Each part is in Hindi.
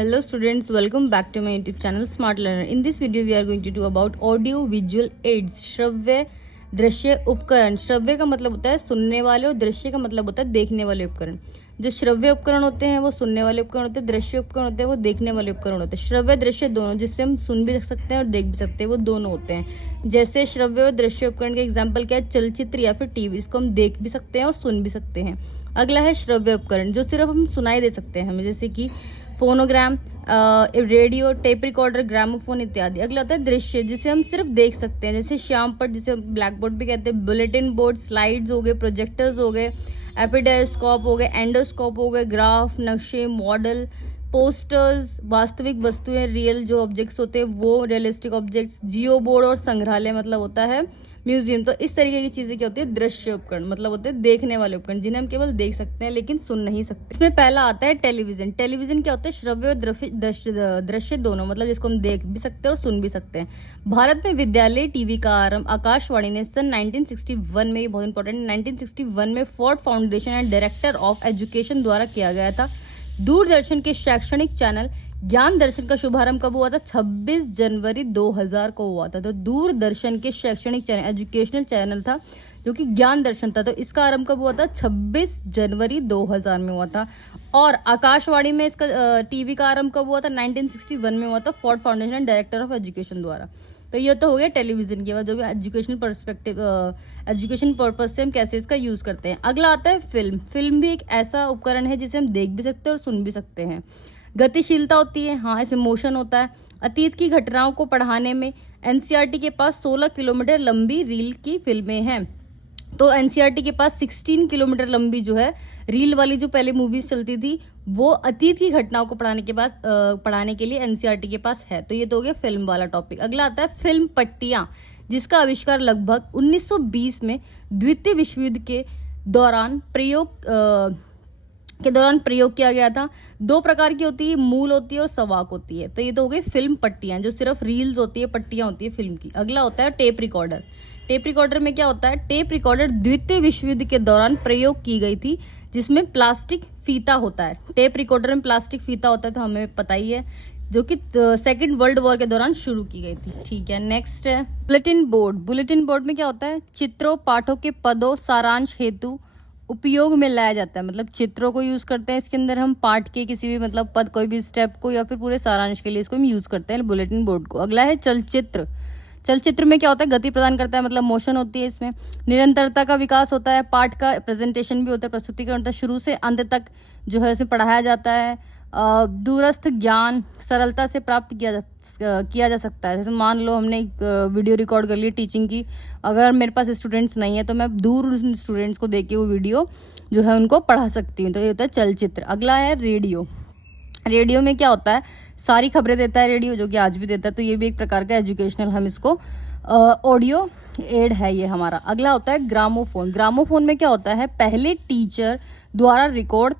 Hello students, welcome back to my YouTube channel Smart Learner. In this video we are going to do about audio visual aids. श्रव्य दृश्य उपकरण. श्रव्य का मतलब होता है सुनने वाले और दृश्य का मतलब होता है देखने वाले उपकरण. जो श्रव्य उपकरण होते हैं वो सुनने वाले उपकरण होते हैं, दृश्य उपकरण होते हैं वो देखने वाले उपकरण होते हैं. श्रव्य दृश्य दोनों, जिससे हम सुन भी सकते हैं और देख भी सकते हैं, वो दोनों होते हैं. जैसे श्रव्य और दृश्य उपकरण के एग्जाम्पल क्या है? चलचित्र या फिर टीवी. इसको हम देख भी सकते हैं और सुन भी सकते हैं. अगला है श्रव्य उपकरण, जो सिर्फ हम सुनाई दे सकते हैं हमें, जैसे कि phonogram, radio, tape recorder, gramophone इत्यादि. अगला होता है दृश्य, जिसे हम सिर्फ देख सकते हैं, जैसे श्याम पट, जिसे ब्लैक बोर्ड भी कहते हैं, बुलेटिन बोर्ड, स्लाइड्स हो गए, प्रोजेक्टर्स हो गए, एपिडायोस्कोप हो गए, एंडोस्कोप हो गए, ग्राफ, नक्शे, मॉडल, पोस्टर्स, वास्तविक वस्तुएं, रियल जो ऑब्जेक्ट्स होते हैं वो, रियलिस्टिक ऑब्जेक्ट्स, जियो बोर्ड और संग्रहालय मतलब होता है म्यूजियम. तो इस तरीके की चीजें क्या होती है? दृश्य उपकरण मतलब होते हैं देखने वाले उपकरण, जिन्हें हम केवल देख सकते हैं लेकिन सुन नहीं सकते. इसमें पहला आता है टेलीविजन. टेलीविजन क्या होता है? श्रव्य और दृश्य दोनों, मतलब जिसको हम देख भी सकते हैं और सुन भी सकते हैं. भारत में विद्यालय टीवी का आरंभ आकाशवाणी ने सन 1961 में, ये बहुत इंपॉर्टेंट, 1961 में Ford foundation and director of education द्वारा किया गया था. दूरदर्शन के शैक्षणिक चैनल ज्ञान दर्शन का शुभारंभ कब हुआ था? 26 जनवरी 2000 को हुआ था. तो दूरदर्शन के शैक्षणिक चैनल, एजुकेशनल चैनल था जो कि ज्ञान दर्शन था. तो इसका आरंभ कब हुआ था? 26 जनवरी 2000 में हुआ था. और आकाशवाणी में इसका टीवी का आरंभ कब हुआ था? 1961 में हुआ था, Ford foundation director of education द्वारा. तो ये तो हो गया टेलीविजन के बाद, जो भी एजुकेशनल पर्सपेक्टिव, एजुकेशन पर्पज से हम कैसे इसका यूज करते हैं. अगला आता है फिल्म. फिल्म भी एक ऐसा उपकरण है जिसे हम देख भी सकते हैं और सुन भी सकते हैं. गतिशीलता होती है, हाँ, इसमें मोशन होता है. अतीत की घटनाओं को पढ़ाने में एनसीईआरटी के पास 16 किलोमीटर लंबी रील की फिल्में हैं. तो एनसीईआरटी के पास 16 किलोमीटर लंबी जो है रील वाली जो पहले मूवीज चलती थी, वो अतीत की घटनाओं को पढ़ाने के लिए एनसीईआरटी के पास है. तो ये तो हो गया फिल्म वाला टॉपिक. अगला आता है फिल्म पट्टियां, जिसका आविष्कार लगभग 1920 में द्वितीय विश्व युद्ध के दौरान प्रयोग किया गया था. दो प्रकार की होती है, मूल होती है और सवाक होती है. तो ये तो हो गई फिल्म पट्टियां, जो सिर्फ रील्स होती है, पट्टियां होती है फिल्म की. अगला होता है टेप रिकॉर्डर. टेप रिकॉर्डर में क्या होता है? टेप रिकॉर्डर द्वितीय विश्व युद्ध के दौरान प्रयोग की गई थी, जिसमें प्लास्टिक फीता होता है. टेप रिकॉर्डर में प्लास्टिक फीता होता है, तो हमें पता ही है, जो कि सेकेंड वर्ल्ड वॉर के दौरान शुरू की गई थी. ठीक है, नेक्स्ट है बुलेटिन बोर्ड. बुलेटिन बोर्ड में क्या होता है? चित्रों, पाठों के पदों, सारांश हेतु उपयोग में लाया जाता है. मतलब चित्रों को यूज करते हैं इसके अंदर हम, पाठ के किसी भी मतलब पद, कोई भी स्टेप को, या फिर पूरे सारांश के लिए इसको हम यूज करते हैं बुलेटिन बोर्ड को. अगला है चलचित्र. चलचित्र में क्या होता है? गति प्रदान करता है, मतलब मोशन होती है इसमें. निरंतरता का विकास होता है. पाठ का प्रेजेंटेशन भी होता है, प्रस्तुतिकरण होता है, शुरू से अंत तक जो है इसे पढ़ाया जाता है. दूरस्थ ज्ञान सरलता से प्राप्त किया जा सकता है. जैसे मान लो हमने एक वीडियो रिकॉर्ड कर ली टीचिंग की, अगर मेरे पास स्टूडेंट्स नहीं है तो मैं दूर स्टूडेंट्स को देके वो वीडियो जो है उनको पढ़ा सकती हूँ. तो ये होता है चलचित्र. अगला है रेडियो. रेडियो में क्या होता है? सारी खबरें देता है रेडियो, जो कि आज भी देता है. तो ये भी एक प्रकार का एजुकेशनल, हम इसको ऑडियो एड है ये हमारा. अगला होता है ग्रामोफोन. ग्रामोफोन में क्या होता है? पहले टीचर द्वारा रिकॉर्ड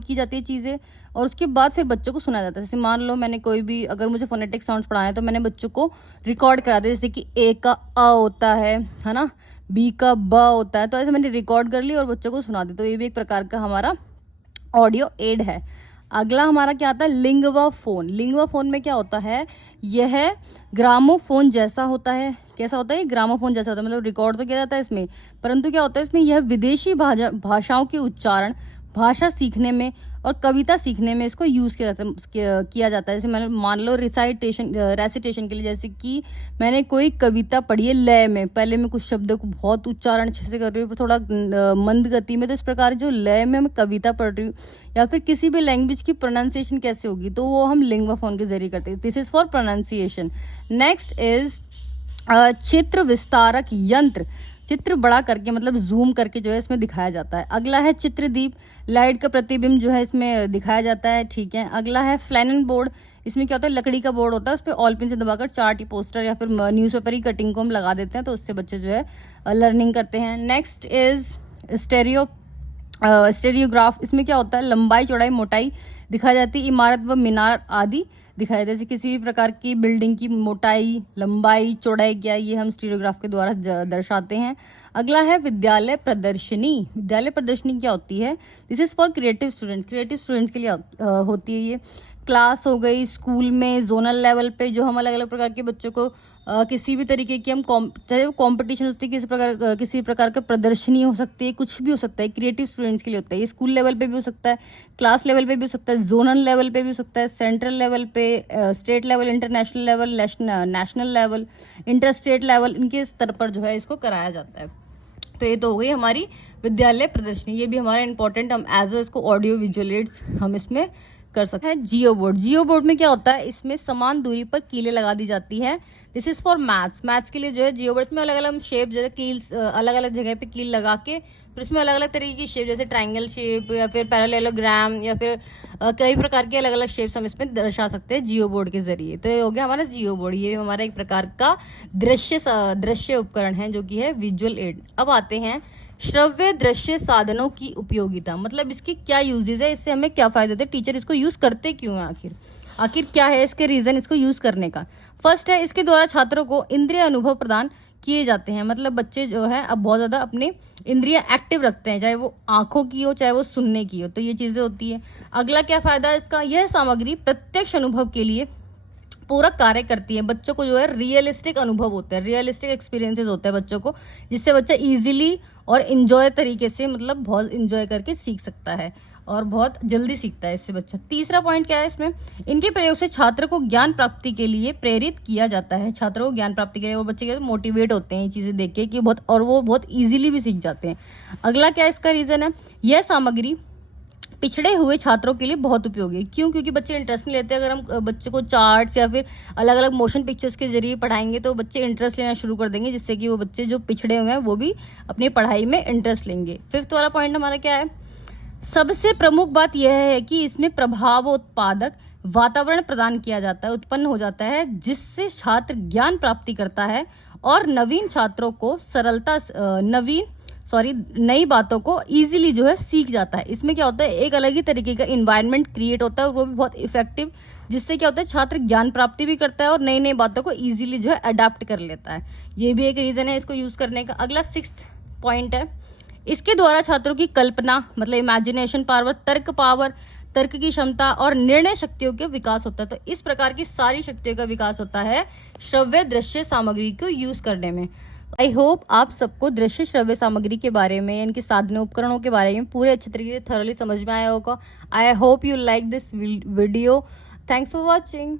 की जाती है चीज़ें, और उसके बाद फिर बच्चों को सुना जाता है. जैसे मान लो मैंने कोई भी, अगर मुझे फोनेटिक साउंड्स पढ़ाए तो मैंने बच्चों को रिकॉर्ड करा दिया, जैसे कि ए का अ होता है ना, बी का ब होता है. तो ऐसे मैंने रिकॉर्ड कर ली और बच्चों को सुना दी. तो ये भी एक प्रकार का हमारा ऑडियो एड है. अगला हमारा क्या आता है? Lingua phone. लिंगवा फोन में क्या होता है? यह ग्रामोफोन जैसा होता है. कैसा होता है? ग्रामोफोन जैसा होता है, मतलब रिकॉर्ड तो किया जाता है इसमें, परंतु क्या होता है इसमें? यह विदेशी भाषाओं के उच्चारण, भाषा सीखने में और कविता सीखने में इसको यूज किया जाता है. जैसे मैंने मान लो रेसिटेशन के लिए, जैसे कि मैंने कोई कविता पढ़ी है लय में, पहले मैं कुछ शब्दों को बहुत उच्चारण अच्छे से कर रही हूँ, थोड़ा मंद गति में, तो इस प्रकार जो लय में मैं कविता पढ़ रही हूँ, या फिर किसी भी लैंग्वेज की प्रोनाउंसिएशन कैसे होगी, तो वो हम लिंगवा फोन के जरिए करते हैं. This is for pronunciation. Next is चित्र विस्तारक यंत्र. चित्र बड़ा करके, मतलब जूम करके जो है इसमें दिखाया जाता है. अगला है चित्रदीप. लाइट का प्रतिबिंब जो है इसमें दिखाया जाता है. ठीक है. अगला है फ्लैनन बोर्ड. इसमें क्या होता है? लकड़ी का बोर्ड होता है, उस पर ऑल पिन से दबाकर चार्ट, पोस्टर या फिर न्यूज़पेपर की कटिंग को हम लगा देते हैं, तो उससे बच्चे जो है लर्निंग करते हैं. Next is stereograph. इसमें क्या होता है? लंबाई, चौड़ाई, मोटाई दिखाई जाती है. इमारत व मीनार आदि दिखाई, जैसे किसी भी प्रकार की बिल्डिंग की मोटाई, लंबाई, चौड़ाई क्या, ये हम स्टीरियोग्राफ के द्वारा दर्शाते हैं. अगला है विद्यालय प्रदर्शनी. विद्यालय प्रदर्शनी क्या होती है? This is for creative students. Creative students के लिए होती है ये. क्लास हो गई, स्कूल में जोनल लेवल पे जो हम अलग अलग प्रकार के बच्चों को किसी भी तरीके की हम चाहे वो कॉम्पिटिशन होती है, किसी प्रकार का प्रदर्शनी हो सकती है, कुछ भी हो सकता है, क्रिएटिव स्टूडेंट्स के लिए होता है। ये स्कूल लेवल पे भी हो सकता है, क्लास लेवल पे भी हो सकता है, जोनल लेवल पे भी हो सकता है, सेंट्रल लेवल पे, state level, international level, national level, inter state level, इनके स्तर पर जो है इसको कराया जाता है। तो ये तो हो गई हमारी विद्यालय प्रदर्शनी। ये भी हमारा इंपॉर्टेंट, हम एज इसको ऑडियो विजुअल एड्स हम इसमें कर सकते हैं। जियो बोर्ड, जियो बोर्ड में क्या होता है, इसमें समान दूरी पर कीलें लगा दी जाती है। दिस इज फॉर मैथ्स के लिए जो है जियो बोर्ड में अलग अलग शेप, जैसे कील्स अलग अलग जगह पे कील लगा के फिर उसमें अलग अलग तरीके की शेप, जैसे ट्राइंगल शेप या फिर पैरेललोग्राम या फिर कई प्रकार के अलग अलग शेप्स हम इसमें दर्शा सकते हैं जियो बोर्ड के जरिए। तो ये हो गया हमारा जियो बोर्ड। ये हमारा एक प्रकार का दृश्य उपकरण है जो कि है विजुअल एड। अब आते हैं श्रव्य दृश्य साधनों की उपयोगिता, मतलब इसकी क्या यूजेज है, इससे हमें क्या फायदा होता है, टीचर इसको यूज करते क्यों है, आखिर क्या है इसके रीजन इसको यूज करने का। फर्स्ट है, इसके द्वारा छात्रों को इंद्रिय अनुभव प्रदान किए जाते हैं, मतलब बच्चे जो है अब बहुत ज्यादा अपने इंद्रिय एक्टिव रखते हैं, चाहे वो आंखों की हो चाहे वो सुनने की हो, तो ये चीजें होती है। अगला क्या फायदा है इसका, यह सामग्री प्रत्यक्ष अनुभव के लिए पूरक कार्य करती है। बच्चों को जो है रियलिस्टिक अनुभव होते हैं, रियलिस्टिक एक्सपीरियंसेस होते हैं बच्चों को, जिससे बच्चा इजीली और इंजॉय तरीके से, मतलब बहुत इंजॉय करके सीख सकता है और बहुत जल्दी सीखता है इससे बच्चा। तीसरा पॉइंट क्या है इसमें, इनके प्रयोग से छात्र को ज्ञान प्राप्ति के लिए प्रेरित किया जाता है। छात्रों को ज्ञान प्राप्ति के लिए, और बच्चे के मोटिवेट होते हैं ये चीजें देख के कि बहुत, और वो बहुत इजीली भी सीख जाते हैं। अगला क्या इसका रीजन है, यह सामग्री पिछड़े हुए छात्रों के लिए बहुत उपयोगी है। क्यों, क्योंकि बच्चे इंटरेस्ट नहीं लेते। अगर हम बच्चे को चार्ट्स या फिर अलग अलग मोशन पिक्चर्स के जरिए पढ़ाएंगे तो बच्चे इंटरेस्ट लेना शुरू कर देंगे, जिससे कि वो बच्चे जो पिछड़े हुए हैं वो भी अपनी पढ़ाई में इंटरेस्ट लेंगे। फिफ्थ वाला पॉइंट हमारा क्या है, सबसे प्रमुख बात यह है कि इसमें प्रभावोत्पादक वातावरण प्रदान किया जाता है, उत्पन्न हो जाता है, जिससे छात्र ज्ञान प्राप्ति करता है और नवीन छात्रों को नई बातों को इजीली जो है सीख जाता है। इसमें क्या होता है, एक अलग ही तरीके का इन्वायरमेंट क्रिएट होता है और वो भी बहुत इफेक्टिव, जिससे क्या होता है छात्र ज्ञान प्राप्ति भी करता है और नई नई बातों को इजीली जो है अडेप्ट कर लेता है। ये भी एक रीजन है इसको यूज करने का। अगला सिक्स्थ पॉइंट है, इसके द्वारा छात्रों की कल्पना, मतलब इमेजिनेशन पावर, तर्क की क्षमता और निर्णय शक्तियों के विकास होता है। तो इस प्रकार की सारी शक्तियों का विकास होता है श्रव्य दृश्य सामग्री को यूज करने में। आई होप आप सबको दृश्य श्रव्य सामग्री के बारे में, इनके साधनों उपकरणों के बारे में पूरे अच्छे तरीके से थॉरली समझ में आया होगा। I hope you like this video. Thanks for watching.